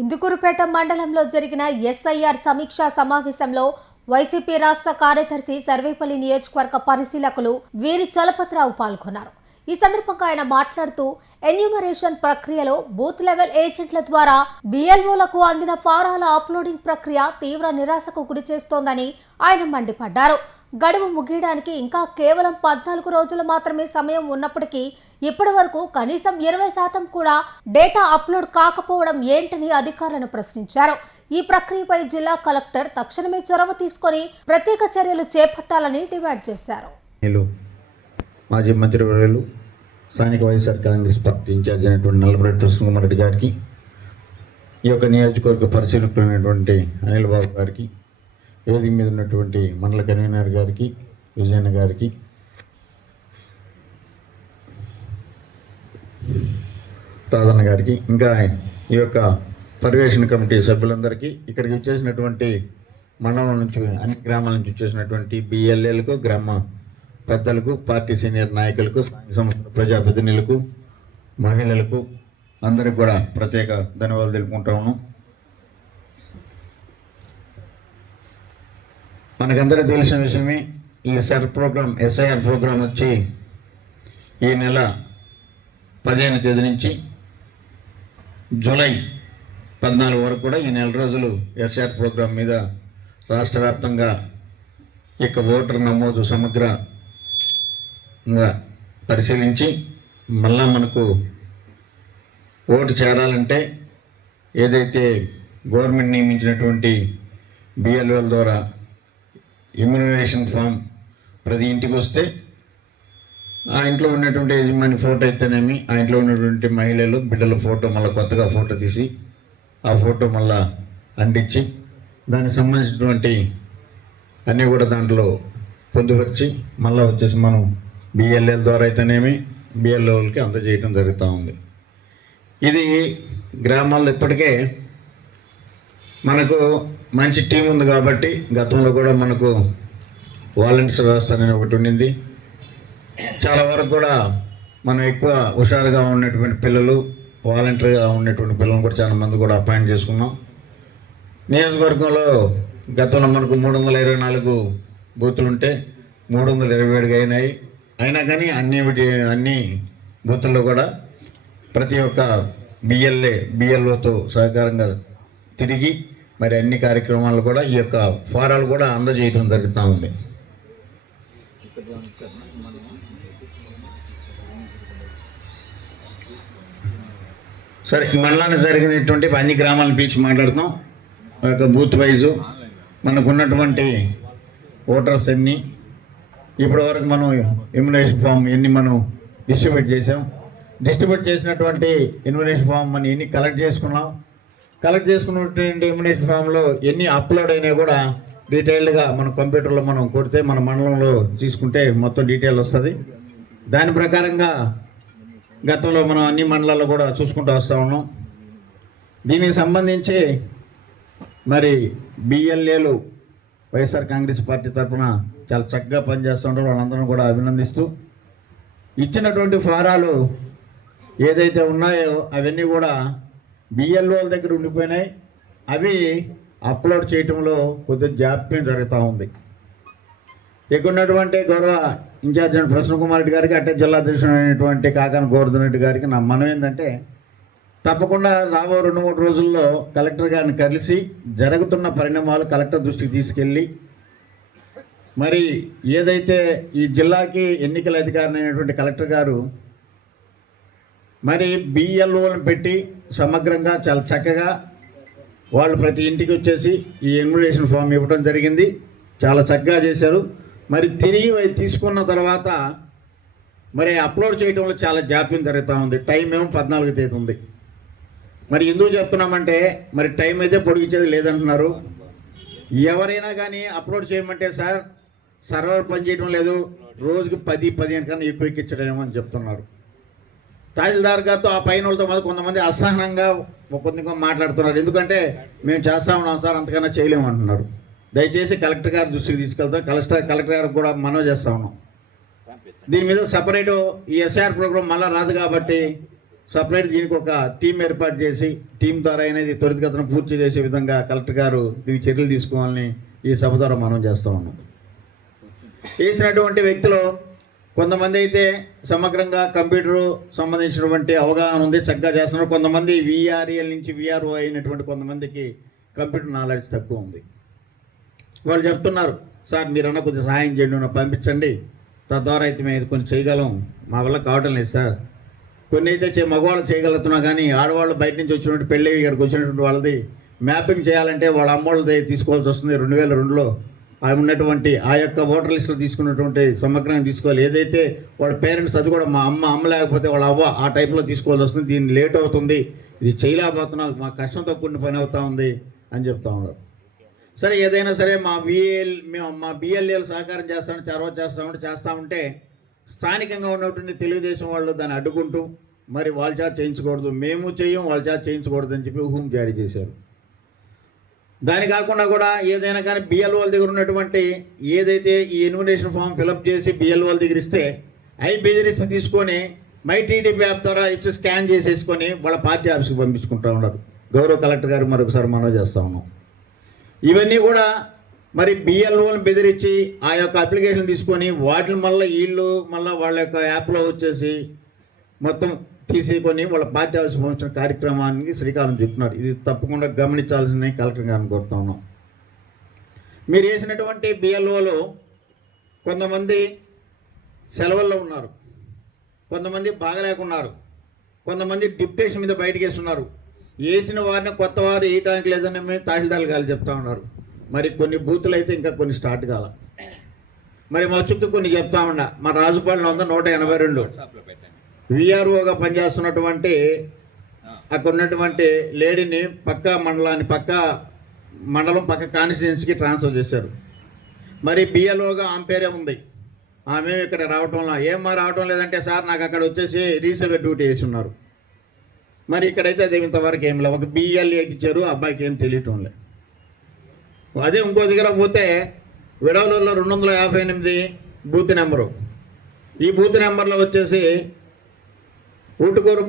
ఇందుకూరుపేట మండలంలో జరిగిన ఎస్ఐఆర్ సమీక్షా సమావేశంలో వైసీపీ రాష్ట్ర కార్యదర్శి సర్వేపల్లి నియోజకవర్గ పరిశీలకులు వీరి చలపతిరావు పాల్గొన్నారు. ఈ సందర్భంగా ఆయన మాట్లాడుతూ ఎన్యూమరేషన్ ప్రక్రియలో బూత్ లెవెల్ ఏజెంట్ల ద్వారా బిఎల్ఓలకు అందిన ఫారాల అప్లోడింగ్ ప్రక్రియ తీవ్ర నిరాశకు గురి చేస్తోందని ఆయన మండిపడ్డారు. గడువు ముగియడానికి ఇంకా కేవలం 14 రోజులు మాత్రమే సమయం ఉన్నప్పటికీ ఇప్పటి వరకు కనీసం 20% కూడా డేటా అప్లోడ్ కాకపోవడం ఏంటని అధికారులను ప్రశ్నించారు. ఈ ప్రక్రియపై జిల్లా కలెక్టర్ తక్షణమే చొరవ తీసుకొని ప్రత్యేక చర్యలు చేపట్టాలని డిమాండ్ చేశారు. మాజీ మంత్రివర్యులు స్థానిక వైఎస్ఆర్ కాంగ్రెస్ పార్టీ ఇన్ఛార్జ్ అయినటువంటి నల్లమరెడ్డి కృష్ణకుమార్ రెడ్డి గారికి, ఈ యొక్క నియోజకవర్గ పరిశీలకులైనటువంటి అనిల్ బాబు గారికి, వేదిక మీద ఉన్నటువంటి మండల కన్వీనర్ గారికి, విజయన్న గారికి, రాధన్న గారికి, ఇంకా ఈ యొక్క పర్యవేక్షణ కమిటీ సభ్యులందరికీ, ఇక్కడికి వచ్చేసినటువంటి మండలం నుంచి అన్ని గ్రామాల నుంచి వచ్చేసినటువంటి బిఎల్ఏలకు, గ్రామ పెద్దలకు, పార్టీ సీనియర్ నాయకులకు, స్థానిక సంస్థల ప్రజాప్రతినిధులకు, మహిళలకు అందరికి కూడా ప్రత్యేక ధన్యవాదాలు తెలుపుకుంటాము. మనకందరికీ తెలిసిన విషయమే, ఈ ఎస్ఐఆర్ ప్రోగ్రాం వచ్చి ఈ నెల 15వ తేదీ నుంచి జూలై 14 వరకు కూడా ఈ నెల రోజులు ఎస్ఐఆర్ ప్రోగ్రాం మీద రాష్ట్ర వ్యాప్తంగా ఇక ఓటర్ నమోదు సమగ్రంగా పరిశీలించి మళ్ళా మనకు ఓటు చేరాలంటే ఏదైతే గవర్నమెంట్ నియమించినటువంటి బిఎల్ఓల ద్వారా ఎమ్యూనరేషన్ ఫామ్ ప్రతి ఇంటికి వస్తే ఆ ఇంట్లో ఉన్నటువంటి యజమాని ఫోటో అయితేనేమి, ఆ ఇంట్లో ఉన్నటువంటి మహిళలు బిడ్డల ఫోటో మళ్ళీ కొత్తగా ఫోటో తీసి ఆ ఫోటో మళ్ళా అంటించి దానికి సంబంధించినటువంటి అన్నీ కూడా దాంట్లో పొందుపరిచి మళ్ళీ వచ్చేసి మనం బిఎల్ఏల ద్వారా అయితేనేమి బిఎల్ఓలకి అందజేయడం జరుగుతూ ఉంది. ఇది గ్రామాల్లో ఇప్పటికే మనకు మంచి టీం ఉంది కాబట్టి గతంలో కూడా మనకు వాలంటీర్స్ వ్యవస్థ అనేది ఒకటి ఉండింది. చాలా వరకు కూడా మనం ఎక్కువ హుషారుగా ఉన్నటువంటి పిల్లలు, వాలంటీర్గా ఉన్నటువంటి పిల్లలు కూడా చాలా మంది కూడా అపాయింట్ చేసుకున్నాం. నియోజకవర్గంలో గతంలో మనకు 324 బూతులు ఉంటే 327 అయినాయి. అయినా కానీ అన్ని బూతుల్లో కూడా ప్రతి ఒక్క బిఎల్ఓతో సహకారంగా తిరిగి మరి అన్ని కార్యక్రమాలు కూడా ఈ యొక్క ఫారాలు కూడా అందజేయడం జరుగుతూ ఉంది. సరే, మండలానికి జరిగినటువంటి అన్ని గ్రామాలను పిలిచి మాట్లాడుతాం. ఒక బూత్ వైజు మనకు ఉన్నటువంటి ఓటర్స్ ఎన్ని, ఇప్పటి వరకు మనం ఎమ్యూనరేషన్ ఫామ్ ఎన్ని మనం డిస్ట్రిబ్యూట్ చేసినటువంటి ఎమ్యూనరేషన్ ఫామ్ మనం ఎన్ని కలెక్ట్ చేసుకున్నటువంటి ఎమ్యూనరేషన్ ఫామ్లో ఎన్ని అప్లోడ్ అయినా కూడా డీటెయిల్డ్గా మన కంప్యూటర్లో మనం కొడితే మన మండలంలో తీసుకుంటే మొత్తం డీటెయిల్ వస్తుంది. దాని ప్రకారంగా గతంలో మనం అన్ని మండలాల్లో కూడా చూసుకుంటూ వస్తూ ఉన్నాం. దీనికి సంబంధించి మరి బిఎల్ఏలు వైఎస్ఆర్ కాంగ్రెస్ పార్టీ తరఫున చాలా చక్కగా పనిచేస్తూ ఉంటారు. వాళ్ళందరూ కూడా అభినందిస్తూ ఇచ్చినటువంటి ఫారాలు ఏదైతే ఉన్నాయో అవన్నీ కూడా బిఎల్ఓల దగ్గర ఉండిపోయినాయి. అవి అప్లోడ్ చేయటంలో కొద్దిగా జాప్యం జరుగుతూ ఉంది. ఎక్కున్నటువంటి గౌరవ ఇన్ఛార్జ్ కృష్ణకుమార్ రెడ్డి గారికి, అట్టే జిల్లా అధ్యక్షుడు అయినటువంటి కాకాని గోవర్ధన్ రెడ్డి గారికి నా మనం ఏంటంటే, తప్పకుండా రాబో 2-3 రోజుల్లో కలెక్టర్ గారిని కలిసి జరుగుతున్న పరిణామాలు కలెక్టర్ దృష్టికి తీసుకెళ్ళి మరి ఏదైతే ఈ జిల్లాకి ఎన్నికల అధికారి అయినటువంటి కలెక్టర్ గారు మరి బిఎల్ఓలను పెట్టి సమగ్రంగా చాలా చక్కగా వాళ్ళు ప్రతి ఇంటికి వచ్చేసి ఈ ఎన్యుమరేషన్ ఫామ్ ఇవ్వడం జరిగింది. చాలా చక్కగా చేశారు. మరి తిరిగి తీసుకున్న తర్వాత మరి అప్లోడ్ చేయడంలో చాలా జాప్యం జరుగుతూ ఉంది. టైం ఏమో 14వ తేదీ ఉంది. మరి ఎందుకు చెప్తున్నామంటే, మరి టైం అయితే పొడిగించేది లేదంటున్నారు. ఎవరైనా కానీ అప్లోడ్ చేయమంటే సార్ సర్వర్ పనిచేయడం లేదు, రోజుకి 10-15 కన్నా ఎక్కువ ఎక్కించడమేమో అని చెప్తున్నారు. తహసీల్దార్ గారితో ఆ పైన వాళ్ళతో కొంతమంది అసహనంగా కొద్దిగా మాట్లాడుతున్నారు. ఎందుకంటే మేము చేస్తా ఉన్నాం సార్, అంతకన్నా చేయలేము అంటున్నారు. దయచేసి కలెక్టర్ గారి దృష్టికి తీసుకెళ్తాం. కలెక్టర్ గారికి కూడా మనవి చేస్తూ ఉన్నాం. దీని మీద సపరేటు ఈ ఎస్ఐఆర్ ప్రోగ్రాం మళ్ళీ రాదు కాబట్టి సపరేట్ దీనికి ఒక టీం ఏర్పాటు చేసి టీం ద్వారా అనేది త్వరితగతిన పూర్తి చేసే విధంగా కలెక్టర్ గారు దీనికి చర్యలు తీసుకోవాలని ఈ సభ ద్వారా మనం చేస్తూ ఉన్నాం. చేసినటువంటి వ్యక్తులు కొంతమంది అయితే సమగ్రంగా కంప్యూటర్ సంబంధించినటువంటి అవగాహన ఉంది, చక్కగా చేస్తున్నారు. కొంతమంది విఆర్ఎల్ నుంచి విఆర్ఓ అయినటువంటి కొంతమందికి కంప్యూటర్ నాలెడ్జ్ తక్కువ ఉంది. వాళ్ళు చెప్తున్నారు, సార్ మీరన్నా కొద్దిగా సహాయం చేయండి, నాకు పంపించండి, తద్వారా అయితే మేము కొన్ని చేయగలం, మా వల్ల కావటం లేదు సార్. కొన్ని అయితే మగవాళ్ళు చేయగలుగుతున్నా కానీ ఆడవాళ్ళు బయట నుంచి వచ్చినటువంటి పెళ్ళి ఇక్కడికి వచ్చినటువంటి వాళ్ళది మ్యాపింగ్ చేయాలంటే వాళ్ళ అమ్మోళ్ళది తీసుకోవాల్సి వస్తుంది. 2002లో ఆమె ఉన్నటువంటి ఆ యొక్క ఓటర్ లిస్టులో తీసుకున్నటువంటి సమగ్రంగా తీసుకోవాలి. ఏదైతే వాళ్ళ పేరెంట్స్ అది కూడా మా అమ్మ లేకపోతే వాళ్ళ అవ్వ ఆ టైప్లో తీసుకోవాల్సి వస్తుంది. దీన్ని లేట్ అవుతుంది, ఇది చేయలేకపోతున్నాం, మా కష్టంతో కూడిన పని అవుతా ఉంది అని చెప్తా ఉన్నారు. సరే ఏదైనా సరే మేము మా బిఎల్ఏలు సహకారం చేస్తామంటే స్థానికంగా ఉన్నటువంటి తెలుగుదేశం వాళ్ళు దాన్ని అడ్డుకుంటూ మరి వాళ్ళ చేత చేయించకూడదు, మేము చెయ్యం వాళ్ళ చేత చేయించకూడదు అని చెప్పి హూమ్ జారీ చేశారు. దాని కాకుండా కూడా ఏదైనా కానీ బిఎల్ఓల దగ్గర ఉన్నటువంటి ఏదైతే ఈ ఎన్యుమినేషన్ ఫామ్ ఫిలప్ చేసి బిఎల్ఓల దగ్గర ఇస్తే అవి బెదిరిస్తే తీసుకొని మై టీడీపీ యాప్ ద్వారా ఇచ్చి స్కాన్ చేసేసుకొని వాళ్ళ పార్టీ ఆఫీస్కి పంపించుకుంటూ ఉన్నారు. గౌరవ కలెక్టర్ గారు మరొకసారి మనం చేస్తూ ఉన్నాం. ఇవన్నీ కూడా మరి బిఎల్ఓని బెదిరించి ఆ యొక్క అప్లికేషన్ తీసుకొని వాటిని మళ్ళీ వాళ్ళ యొక్క యాప్లో వచ్చేసి మొత్తం తీసుకొని వాళ్ళ పార్టీ ఆఫీస్ పంపించిన కార్యక్రమానికి శ్రీకారం చుట్టున్నారు. ఇది తప్పకుండా గమనించాల్సిన కలెక్టర్ గారిని కోరుతా ఉన్నాం. మీరు వేసినటువంటి బిఎల్ఓలు కొంతమంది సెలవుల్లో ఉన్నారు, కొంతమంది బాగలేకున్నారు, కొంతమంది డిప్యుటేషన్ మీద బయటకు వేస్తున్నారు. వేసిన వారిని కొత్త వారు వేయటానికి లేదని మేము తహసీల్దార్ గారు చెప్తా ఉన్నారు. మరి కొన్ని బూతులు అయితే ఇంకా కొన్ని స్టార్ట్ కాల. మరి మా చుట్టూ కొన్ని చెప్తా ఉన్నా. మా రాజుపాలెం 182 విఆర్ఓగా పనిచేస్తున్నటువంటి అక్కడ ఉన్నటువంటి లేడీని పక్క మండలం పక్క కాన్స్టిట్యున్సీకి ట్రాన్స్ఫర్ చేశారు. మరి బిఎల్ఓగా ఆమె పేరే ఉంది, ఆమె ఇక్కడ రావటంలో రావటం లేదంటే సార్ నాకు అక్కడ వచ్చేసి రీసర్వే డ్యూటీ వేసి ఉన్నారు. మరి ఇక్కడైతే అది ఇంతవరకు ఏం లేదు. ఒక బిఎల్ఏకి ఇచ్చారు, అబ్బాయికి ఏం తెలియటం లేదు. అదే ఇంకో దగ్గర పోతే విడవలూరులో 258 బూత్ నెంబరు. ఈ బూత్ నెంబర్లో వచ్చేసి ఊటుకూరు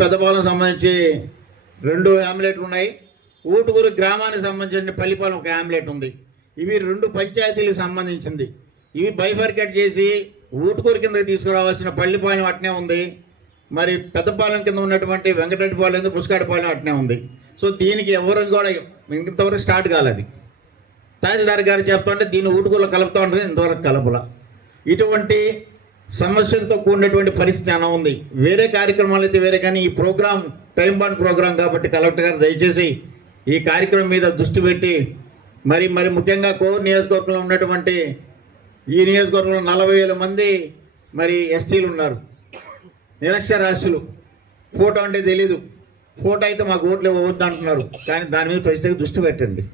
పెద్దపాలెం సంబంధించి 2 ఆమ్లెట్లు ఉన్నాయి. ఊటుకూరు గ్రామానికి సంబంధించిన పల్లిపాలెం ఒక ఆమ్లెట్ ఉంది. ఇవి 2 పంచాయతీలకు సంబంధించింది. ఇవి బైఫర్కేట్ చేసి ఊటుకూరు కిందకి తీసుకురావాల్సిన పల్లిపాలెం అట్నే ఉంది. మరి పెద్దపాలెం కింద ఉన్నటువంటి వెంకటరెడ్డిపాలెం పుష్కాడిపాలెం అట్నే ఉంది. సో దీనికి ఎవరు కూడా ఇంతవరకు స్టార్ట్ కాలేదు. తహసీల్దార్ గారు చెప్తుంటే దీన్ని ఊటుకూరులో కలుపుతూ ఉంటుంది, ఇంతవరకు కలపల. ఇటువంటి సమస్యలతో కూడినటువంటి పరిస్థితి అలా ఉంది. వేరే కార్యక్రమాలు అయితే వేరే, కానీ ఈ ప్రోగ్రాం టైం బాండ్ ప్రోగ్రాం కాబట్టి కలెక్టర్ గారు దయచేసి ఈ కార్యక్రమం మీద దృష్టి పెట్టి మరి ముఖ్యంగా కోర్ నియోజకవర్గంలో ఉన్నటువంటి ఈ నియోజకవర్గంలో 40,000 మంది మరి ఎస్టీలు ఉన్నారు, నిరక్షరాస్యులు. ఫోటో అంటే తెలీదు, ఫోటో అయితే మాకు ఓట్లు ఇవ్వవద్దు అంటున్నారు. కానీ దాని మీద ప్రత్యేక దృష్టి పెట్టండి.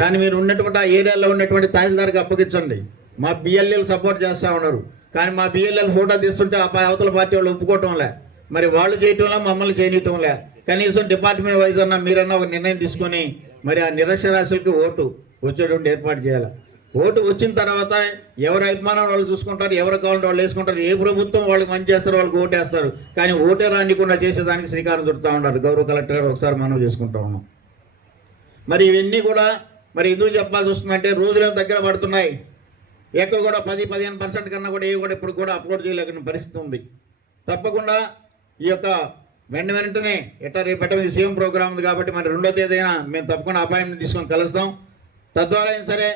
దాని మీద ఉన్నటువంటి ఆ ఏరియాలో ఉన్నటువంటి తహసీల్దార్కి అప్పగించండి. మా బిఎల్ఏలు సపోర్ట్ చేస్తూ ఉన్నారు, కానీ మా బిఎల్ఏలు ఫోటో తీస్తుంటే ఆ అవతల పార్టీ వాళ్ళు ఒప్పుకోవటంలే. మరి వాళ్ళు చేయటంలే, మమ్మల్ని చేయటంలే. కనీసం డిపార్ట్మెంట్ వైజ్ అన్నా మీరన్నా ఒక నిర్ణయం తీసుకొని మరి ఆ నిరక్షరాస్యులకి ఓటు వచ్చేటువంటి ఏర్పాటు చేయాలి. ఓటు వచ్చిన తర్వాత ఎవరి అభిమానం వాళ్ళు చూసుకుంటారు, ఎవరు కావాలంటే వాళ్ళు వేసుకుంటారు. ఏ ప్రభుత్వం వాళ్ళకి మంచి చేస్తారో వాళ్ళకి ఓటేస్తారు. కానీ ఓటే రానికుండా చేసేదానికి శ్రీకారం చుడుతూ ఉన్నారు. గౌరవ కలెక్టర్ గారు ఒకసారి మనం చేసుకుంటా ఉన్నాం. మరి ఇవన్నీ కూడా మరి ఎందుకు చెప్పాల్సి వస్తుందంటే రోజులను దగ్గర పడుతున్నాయి. ఎక్కడ కూడా 10-15% కన్నా కూడా ఏవి కూడా ఇప్పుడు కూడా అప్లోడ్ చేయలేకున్న పరిస్థితి ఉంది. తప్పకుండా ఈ యొక్క వెంటనే రేపటి సీఎం ప్రోగ్రామ్ ఉంది కాబట్టి మరి 2వ తేదీన మేము తప్పకుండా అపాయింట్మెంట్ తీసుకొని కలుస్తాం. తద్వారా అయినా సరే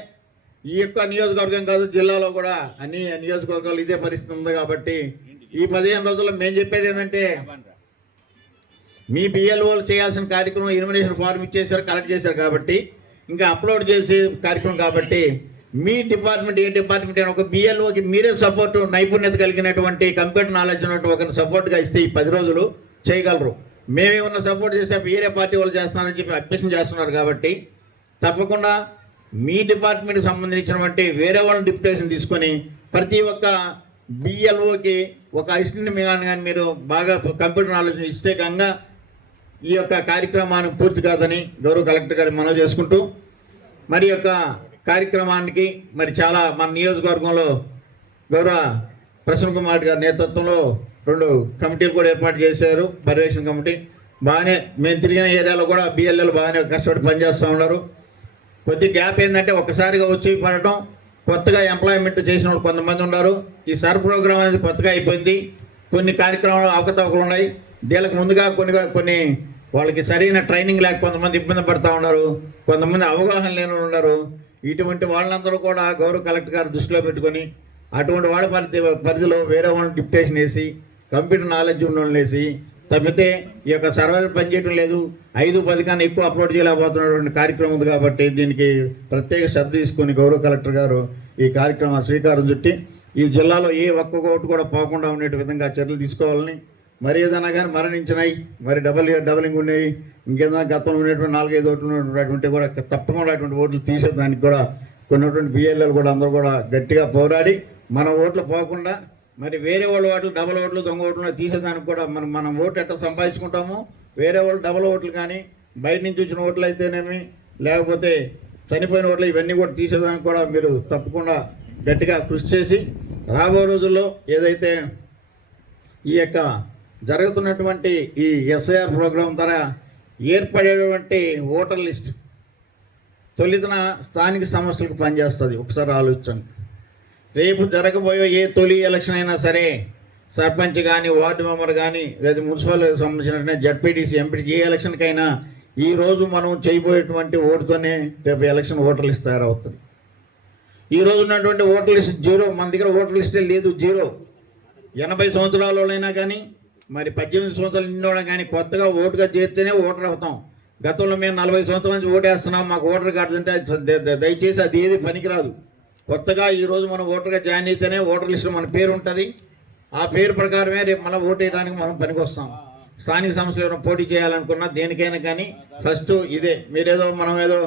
ఈ యొక్క నియోజకవర్గం కాదు, జిల్లాలో కూడా అన్ని నియోజకవర్గాలు ఇదే పరిస్థితి ఉంది. కాబట్టి ఈ 15 రోజుల్లో మేము చెప్పేది ఏంటంటే మీ బిఎల్ఓలు చేయాల్సిన కార్యక్రమం ఎన్యుమినేషన్ ఫార్మ్ ఇచ్చేసారు, కలెక్ట్ చేశారు కాబట్టి ఇంకా అప్లోడ్ చేసే కార్యక్రమం కాబట్టి మీ డిపార్ట్మెంట్ ఏ డిపార్ట్మెంట్ అయినా ఒక బిఎల్ఓకి మీరే సపోర్టు, నైపుణ్యత కలిగినటువంటి కంప్యూటర్ నాలెడ్జ్ ఉన్నటువంటి ఒకరిని సపోర్ట్గా ఇస్తే ఈ 10 రోజులు చేయగలరు. మేమేమన్నా సపోర్ట్ చేస్తే వేరే పార్టీ వాళ్ళు చేస్తున్నారని చెప్పి అబ్జెక్షన్ చేస్తున్నారు. కాబట్టి తప్పకుండా మీ డిపార్ట్మెంట్కి సంబంధించినటువంటి వేరే వాళ్ళని డిప్యుటేషన్ తీసుకొని ప్రతి ఒక్క బిఎల్ఓకి ఒక అసిస్టెంట్ కానీ మీరు బాగా కంప్యూటర్ నాలెడ్జ్ ఇస్తే కనుక ఈ యొక్క కార్యక్రమానికి పూర్తి కాదని గౌరవ కలెక్టర్ గారు మనవి చేసుకుంటూ మరి యొక్క కార్యక్రమానికి మరి చాలా మన నియోజకవర్గంలో గౌరవ ప్రసన్న కుమార్ గారి నేతృత్వంలో 2 కమిటీలు కూడా ఏర్పాటు చేశారు, పర్యవేక్షణ కమిటీ. బాగానే మేము తిరిగిన ఏరియాలో కూడా బిఎల్ఎల్ బాగానే కష్టపడి పనిచేస్తూ ఉన్నారు. కొద్ది గ్యాప్ ఏంటంటే ఒక్కసారిగా వచ్చి పడటం, కొత్తగా ఎంప్లాయ్మెంట్ చేసిన వాళ్ళు కొంతమంది ఉన్నారు. ఈ సర్ ప్రోగ్రామ్ అనేది కొత్తగా అయిపోయింది. కొన్ని కార్యక్రమాలు అవకతవకలు ఉన్నాయి. దీనికి ముందుగా కొన్ని వాళ్ళకి సరైన ట్రైనింగ్ లేక కొంతమంది ఇబ్బంది పడుతూ ఉన్నారు, కొంతమంది అవగాహన లేని వాళ్ళు ఉన్నారు. ఇటువంటి వాళ్ళందరూ కూడా గౌరవ కలెక్టర్ గారు దృష్టిలో పెట్టుకొని అటువంటి వాళ్ళ పరిధిలో వేరే వాళ్ళని డిప్యుటేషన్ వేసి కంప్యూటర్ నాలెడ్జ్ ఉన్న వాళ్ళని వేసి, తప్పితే ఈ యొక్క సర్వర్ పనిచేయడం లేదు, 5-10 కన్నా ఎక్కువ అప్లోడ్ చేయలేకపోతున్నటువంటి కార్యక్రమం ఉంది. కాబట్టి దీనికి ప్రత్యేక శ్రద్ధ తీసుకొని గౌరవ కలెక్టర్ గారు ఈ కార్యక్రమం శ్రీకారం చుట్టి ఈ జిల్లాలో ఏ ఒక్క ఓటు కూడా పోకుండా ఉండే విధంగా చర్యలు తీసుకోవాలని, మరి ఏదైనా కానీ మరణించినాయి, మరి డబలింగ్ ఉన్నాయి, ఇంకేదైనా గతంలో ఉన్నటువంటి 4-5 ఓట్లు ఉన్నటువంటి కూడా తప్పకుండా అటువంటి ఓట్లు తీసేదానికి కూడా కొన్నటువంటి బిఎల్ఎల్ కూడా అందరూ కూడా గట్టిగా పోరాడి మన ఓట్లు పోకుండా, మరి వేరే వాళ్ళ ఓట్లు డబల్ ఓట్లు దొంగ ఓట్లు తీసేదానికి కూడా మనం ఓటు ఎట్లా సంపాదించుకుంటామో, వేరే వాళ్ళు డబల్ ఓట్లు కానీ బయట నుంచి వచ్చిన ఓట్లు అయితేనేమి, లేకపోతే చనిపోయిన ఓట్లు ఇవన్నీ కూడా తీసేదానికి కూడా మీరు తప్పకుండా గట్టిగా కృషి చేసి రాబో రోజుల్లో ఏదైతే ఈ యొక్క జరుగుతున్నటువంటి ఈ ఎస్ఐఆర్ ప్రోగ్రాం ద్వారా ఏర్పడేటువంటి ఓటర్ లిస్ట్ తొలితన స్థానిక సమస్యలకు పనిచేస్తుంది. ఒకసారి ఆలోచించండి. రేపు జరగబోయే ఏ తొలి ఎలక్షన్ అయినా సరే, సర్పంచ్ కానీ, వార్డు మెంబర్ కానీ, లేదా మున్సిపల్ సంబంధించిన జడ్పీటీసీ, ఎంపీటీ ఏ ఎలక్షన్కైనా ఈరోజు మనం చేయబోయేటువంటి ఓటుతోనే రేపు ఎలక్షన్ ఓటర్ లిస్ట్ తయారవుతుంది. ఈరోజు ఉన్నటువంటి ఓటర్ లిస్ట్ 0. మన దగ్గర ఓటర్ లిస్టే లేదు, 0. 80 సంవత్సరాల వాళ్ళైనా కానీ, మరి 18 సంవత్సరాలు నిండోళ్ళం కానీ కొత్తగా ఓటుగా చేరితేనే ఓటర్ అవుతాం. గతంలో మేము 40 సంవత్సరాల నుంచి ఓటేస్తున్నాం, మాకు ఓటర్ కార్డు అంటే దయచేసి అది ఏది పనికిరాదు. కొత్తగా ఈరోజు మనం ఓటర్గా జాయిన్ అయితేనే ఓటర్ లిస్టులో మన పేరు ఉంటుంది. ఆ పేరు ప్రకారమే రేపు మళ్ళీ ఓటు వేయడానికి మనం పనికొస్తాం. స్థానిక సంస్థలు పోటీ చేయాలనుకున్నా దేనికైనా కానీ ఫస్ట్ ఇదే. మీరేదో మనం ఏదో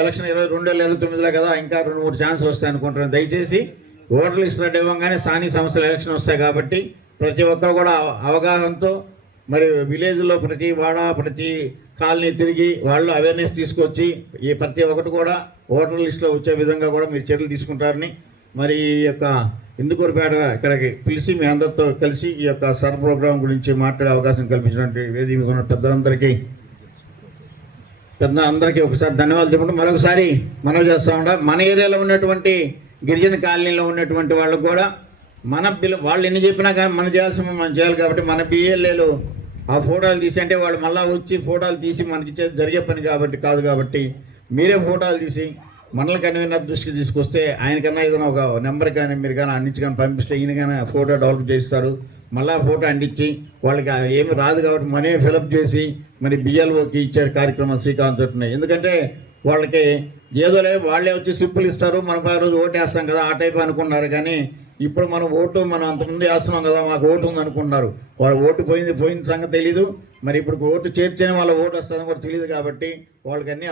ఎలక్షన్ 2029లో కదా, ఇంకా 2-3 ఛాన్సులు వస్తాయి అనుకుంటున్నాను. దయచేసి ఓటర్ లిస్ట్ రెడీ ఇవ్వగానే స్థానిక సంస్థల ఎలక్షన్ వస్తాయి కాబట్టి ప్రతి ఒక్కరు కూడా అవగాహనతో, మరి విలేజ్లో ప్రతి వాడ ప్రతి కాలనీ తిరిగి వాళ్ళు అవేర్నెస్ తీసుకొచ్చి ఈ ప్రతి ఒక్కటి కూడా ఓటర్ లిస్టులో వచ్చే విధంగా కూడా మీరు చర్యలు తీసుకుంటారని, మరి ఈ యొక్క ఇందుకూరుపేట ఇక్కడికి పిలిచి మీ అందరితో కలిసి ఈ యొక్క సర్ ప్రోగ్రాం గురించి మాట్లాడే అవకాశం కల్పించినటువంటి వేదిక మీద ఉన్న అందరికీ ఒకసారి ధన్యవాదాలు చెప్పుకుంటూ మరొకసారి మనవి చేస్తూ ఉంటాం. మన ఏరియాలో ఉన్నటువంటి గిరిజన కాలనీలో ఉన్నటువంటి వాళ్ళకు కూడా వాళ్ళు ఎన్ని చెప్పినా కానీ మనం చేయాల్సిన మనం చేయాలి. కాబట్టి మన బిఎల్ఏలు ఆ ఫోటోలు తీసి, అంటే వాళ్ళు మళ్ళీ వచ్చి ఫోటోలు తీసి మనకి జరిగే పని కాదు. కాబట్టి మీరే ఫోటోలు తీసి మండల కన్వీనర్ దృష్టికి తీసుకొస్తే ఆయనకన్నా ఏదైనా ఒక నెంబర్ కానీ మీరు కానీ అందించి కానీ పంపిస్తే ఈయన కానీ ఫోటో డెవలప్ చేస్తారు. మళ్ళీ ఫోటో అందించి వాళ్ళకి ఏమి రాదు కాబట్టి మనీ ఫిలప్ చేసి మరి బిఎల్ఓకి ఇచ్చే కార్యక్రమం శ్రీకాంత్ చుట్టున్నాయి. ఎందుకంటే వాళ్ళకి ఏదోలే వాళ్ళే వచ్చి స్లిప్పులు ఇస్తారు, మనం ఆ రోజు ఓటు వేస్తాం కదా ఆ టైప్ అనుకున్నారు. కానీ ఇప్పుడు మనం అంతకుముందు వేస్తున్నాం కదా, మాకు ఓటు ఉంది అనుకున్నారు. వాళ్ళ ఓటు పోయింది సంగతి తెలీదు. మరి ఇప్పుడు ఓటు చేర్చేనే వాళ్ళ ఓటు వస్తుందని కూడా తెలియదు. కాబట్టి వాళ్ళకన్నీ